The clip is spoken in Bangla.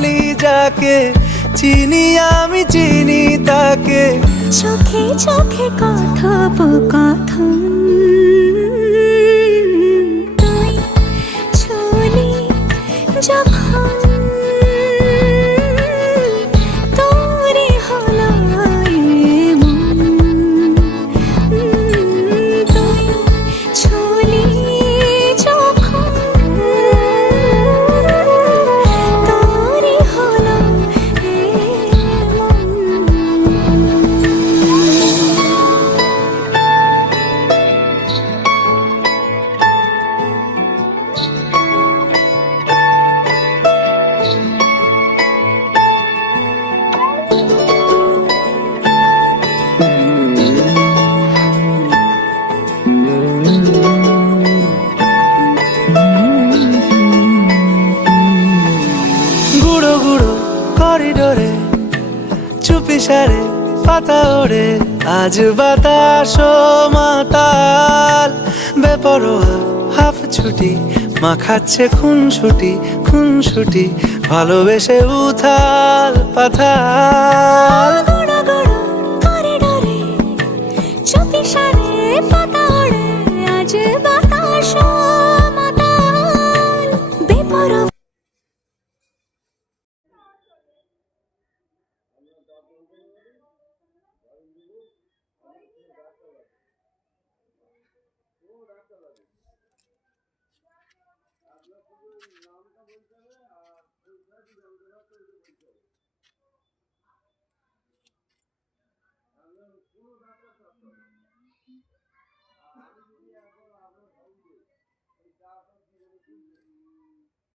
বলি যাকে, চিনি আমি চিনি তাকে। চোখে চোখে কথোপকথন, তুই ছুলি যখন তোরে হলো এমন, তুই ছুলি যখন তোরে হলো এমন। গুঁড়ো গুঁড়ো করিডোরে চুপি সারে পাতা ওড়ে, আজ বাতাস মাতাল বেপরোয়া হাফ ছুটি, মাখাচ্ছে খুনসুটি খুনসুটি, ভালোবেসে উথাল পাথাল। গুঁড়ো গুঁড়ো করিডোরে চুপি সারে পাতা ওড়ে, আজ বাতাস মাতাল বেপরোয়া।